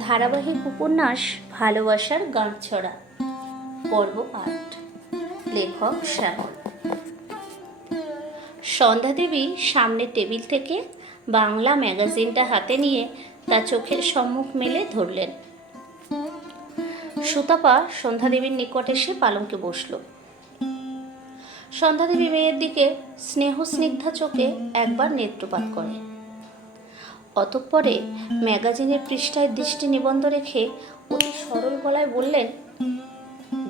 ধারাবাহিক উপন্যাস ভালোবাসার গাঁটছড়া পর্ব আট। লেখক শ্যামল। সন্ধ্যা দেবী সামনের টেবিল থেকে বাংলা ম্যাগাজিনটা হাতে নিয়ে তার চোখের সম্মুখ মেলে ধরলেন। সুতপা সন্ধ্যাদেবীর নিকট এসে পালঙ্কে বসল। সন্ধ্যাদেবী মেয়ের দিকে স্নেহ স্নিগ্ধা চোখে একবার নেত্রপাত করে। অতঃপরে ম্যাগাজিনের পৃষ্ঠায় দৃষ্টি নিবন্ধ রেখে অতি সরল গলায় বললেন,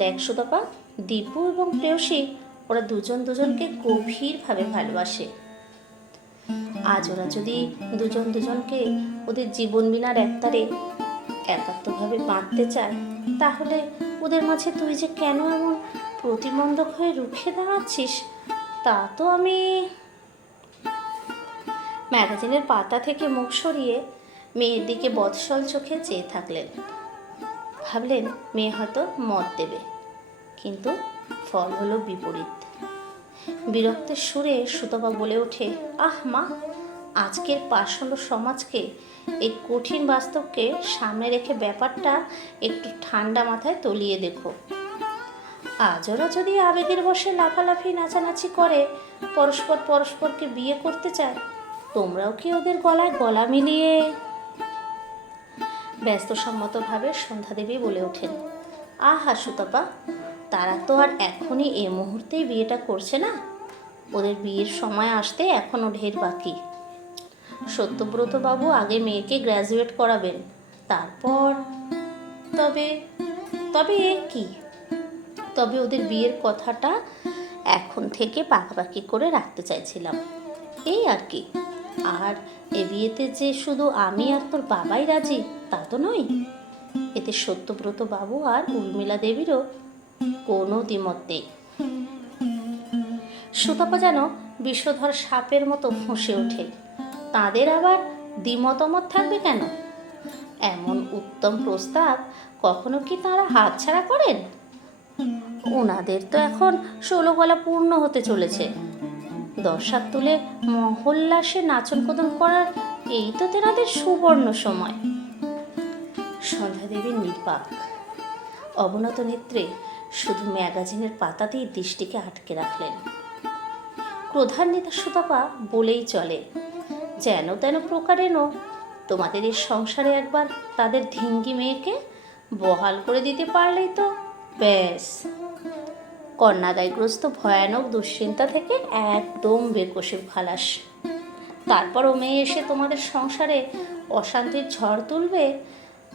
দেখ সুতপা দীপু এবং প্রেয়সী, ওরা দুজন দুজনকে গভীরভাবে ভালোবাসে। আজ ওরা যদি দুজন দুজনকে ওদের জীবন বিনার একতারে একাত্মভাবে বাঁধতে চায়, তাহলে ওদের মাঝে তুই যে কেন এমন প্রতিবন্ধক হয়ে রুখে দাঁড়াচ্ছিস, তা তো আমি ম্যাগাজিনের পাতা থেকে মুখ সরিয়ে মেয়ের দিকে বৎসল চোখে চেয়ে থাকলেন। ভাবলেন মেয়ে হয়তো মত দেবে, কিন্তু ফল হলো বিপরীত। বিরক্তের সুরে সুতপা বলে ওঠে, আহ মা, আজকের পাষণ্ড সমাজকে, এই কঠিন বাস্তবকে সামনে রেখে ব্যাপারটা একটু ঠান্ডা মাথায় তলিয়ে দেখো। আজ ওরা যদি আবেগের বসে লাফালাফি, নাচানাচি করে, পরস্পর পরস্পরকে বিয়ে করতে চায় তোমরাও কি ওদের গলায় গলা মিলিয়ে ব্যস্তসম্মতভাবে সন্ধ্যাদেবী বলে ওঠেন। আহা, সুতপা, তারা তো আর এখনই এ মুহূর্তেই বিয়েটা করছে না? ওদের বিয়ের সময় আসতে এখনও ঢের বাকি। সত্যব্রত বাবু আগে মেয়েকে গ্র্যাজুয়েট করাবেন, তারপর তবে তবে এ কি? তবে ওদের বিয়ের কথাটা এখন থেকে পাকাপাকি করে রাখতে চাইছিলাম। এই আর কি। আর এ বিয়েতে যে শুধু আমি আর তোর বাবাই রাজি, তা তো নয়। এতে সত্যব্রত বাবু আর উর্মিলা দেবীরও কোনো দ্বিমত নেই। সুতপা যেন বিষধর সাপের মতো ফুঁসে ওঠে। তাদের আবার দ্বিমতমত থাকবে কেন? এমন উত্তম প্রস্তাব কখনো কি তারা হাতছাড়া করেন? ওনাদের তো এখন ষোলো গলা পূর্ণ হতে চলেছে। দশ তুলে মহল্লাসে নাচন কদন করার এই তো তেনাদের সুবর্ণ সময়। সন্ধ্যাদেবীর নির্বাক। অবনত নেত্রে শুধু ম্যাগাজিনের পাতাতেই দৃষ্টিকে আটকে রাখলেন। ক্রোধান্বিতা সুতাপা বলেই চলে, যেন তেন প্রকারেণ তোমাদের এই সংসারে একবার তাদের ধিঙ্গি মেয়েকে বহাল করে দিতে পারলেই তো, ব্যাস। কন্যাদায়গ্রস্ত ভয়ানক দুশ্চিন্তা থেকে একদম বেকসে খালাস। তারপর ও মেয়ে এসে তোমাদের সংসারে অশান্তির ঝড় তুলবে?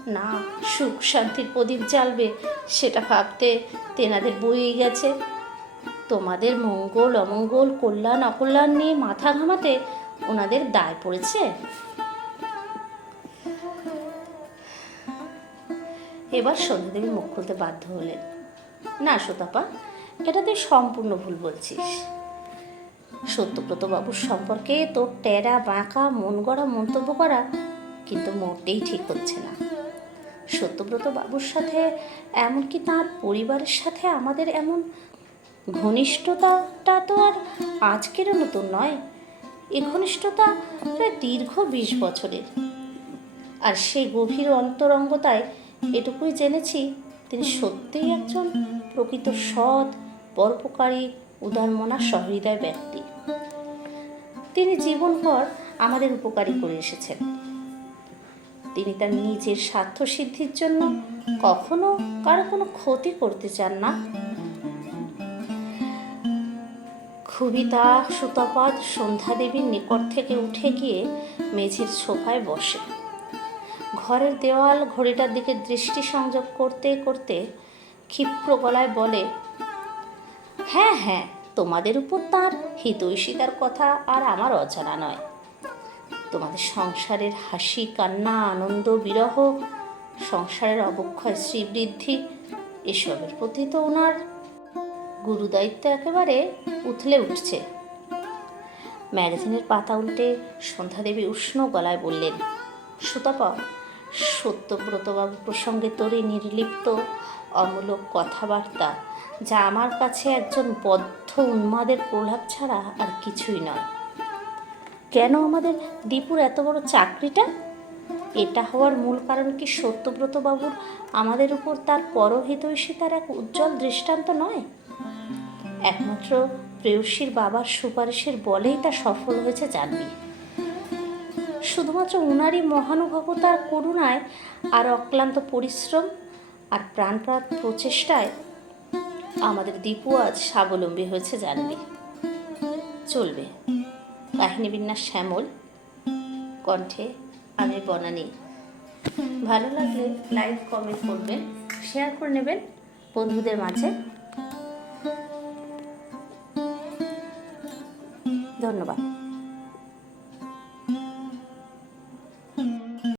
না, সুখ শান্তির প্রদীপ জ্বালবে, সেটা ভাবতে তেনাদের বইয়ে গেছে। তোমাদের মঙ্গল, অমঙ্গল, কল্যাণ, অকল্যাণ নিয়ে মাথা ঘামাতে ওনাদের দায় পড়েছে? এবার সন্ধ্যাদেবী মুখ খুলতে বাধ্য হলেন। না, সুতাপা এটা তুই সম্পূর্ণ ভুল বলছিস। সত্যব্রত বাবুর সম্পর্কে তোর টেরা, বাঁকা মন গড়া মন্তব্য করা কিন্তু মোটেই ঠিক হচ্ছে না। সত্যব্রত বাবুর সাথে এমনকি তার পরিবারের সাথে আমাদের এমন ঘনিষ্ঠতাটা তো আর আজকেরও নতুন নয়। এ ঘনিষ্ঠতা প্রায় দীর্ঘ বিশ বছরের। আর সেই গভীর অন্তরঙ্গতায় এটুকুই জেনেছি, তিনি সত্যিই একজন প্রকৃত সৎ পরোপকারী উদারমনা সহৃদয় ব্যক্তি। তিনি জীবনভর আমাদের উপকারী করে এসেছেন। তিনি তার নিজের স্বার্থ সিদ্ধির জন্য কখনো কারও কোনো ক্ষতি করতে চান না। ক্ষুবিতা সুতপাদ সন্ধ্যাদেবীর নিকট থেকে উঠে গিয়ে মেঝের সোফায় বসে। ঘরের দেওয়াল ঘড়িটার দিকে দৃষ্টি সংযোগ করতে করতে ক্ষিপ্র গলায় বলে হ্যাঁ হ্যাঁ তোমাদের উপর তার হিতৈষিতার কথা আর আমার অজানা নয়। তোমাদের সংসারের হাসি, কান্না, আনন্দ, বিরহ, সংসারের অবক্ষয়, শ্রীবৃদ্ধি, এসবের প্রতি তো ওনার গুরুদায়িত্ব একেবারে উথলে উঠছে। ম্যাগাজিনের পাতা উল্টে সন্ধ্যাদেবী উষ্ণ গলায় বললেন, সুতপা, সত্যব্রতবাবু প্রসঙ্গে তোরই নির্লিপ্ত অমূলক কথাবার্তা, যা আমার কাছে একজন বদ্ধ উন্মাদের প্রলাপ ছাড়া আর কিছুই নয়। কেন আমাদের দীপুর এত বড় চাকরিটা? এটা হওয়ার মূল কারণ কি সত্যব্রত বাবুর আমাদের উপর তার পরহিতৈষী তার এক উজ্জ্বল দৃষ্টান্ত নয়? একমাত্র প্রেয়সীর বাবার সুপারিশের বলেই তা সফল হয়েছে জানবি। শুধুমাত্র উনারই মহানুভবতার করুণায় আর অক্লান্ত পরিশ্রম আর প্রাণপ্রাণ প্রচেষ্টায় আমাদের দীপু আজ স্বাবলম্বী হয়েছে জানবি। চলবে। কাহিনী বিন্যাস শ্যামল। কণ্ঠে আমি বনানি। ভালো লাগলে লাইক, কমেন্ট করবেন, শেয়ার করে নেবেন বন্ধুদের মাঝে। ধন্যবাদ।